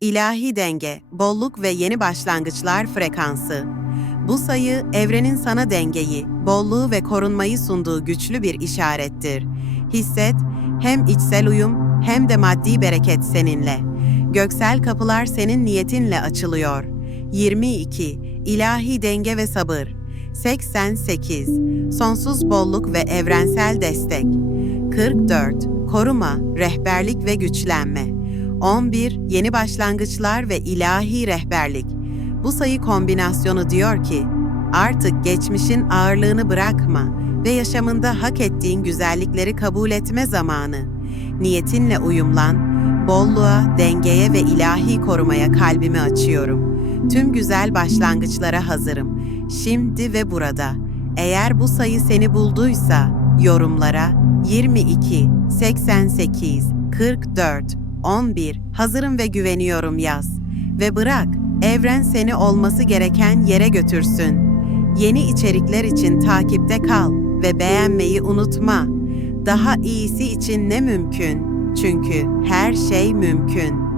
ilahi denge, bolluk ve yeni başlangıçlar frekansı. Bu sayı evrenin sana dengeyi, bolluğu ve korunmayı sunduğu güçlü bir işarettir. Hisset, hem içsel uyum hem de maddi bereket seninle. Göksel kapılar senin niyetinle açılıyor. 22. İlahi denge ve sabır. 88. Sonsuz bolluk ve evrensel destek. 44. Koruma, rehberlik ve güçlenme. 11. Yeni başlangıçlar ve ilahi rehberlik. Bu sayı kombinasyonu diyor ki, artık geçmişin ağırlığını bırakma ve yaşamında hak ettiğin güzellikleri kabul etme zamanı. Niyetinle uyumlan, bolluğa, dengeye ve ilahi korumaya kalbimi açıyorum. Tüm güzel başlangıçlara hazırım. Şimdi ve burada. Eğer bu sayı seni bulduysa yorumlara 22 88 44 11 hazırım ve güveniyorum yaz ve bırak evren seni olması gereken yere götürsün. Yeni içerikler için takipte kal ve beğenmeyi unutma. Daha iyisi için ne mümkün? Çünkü her şey mümkün.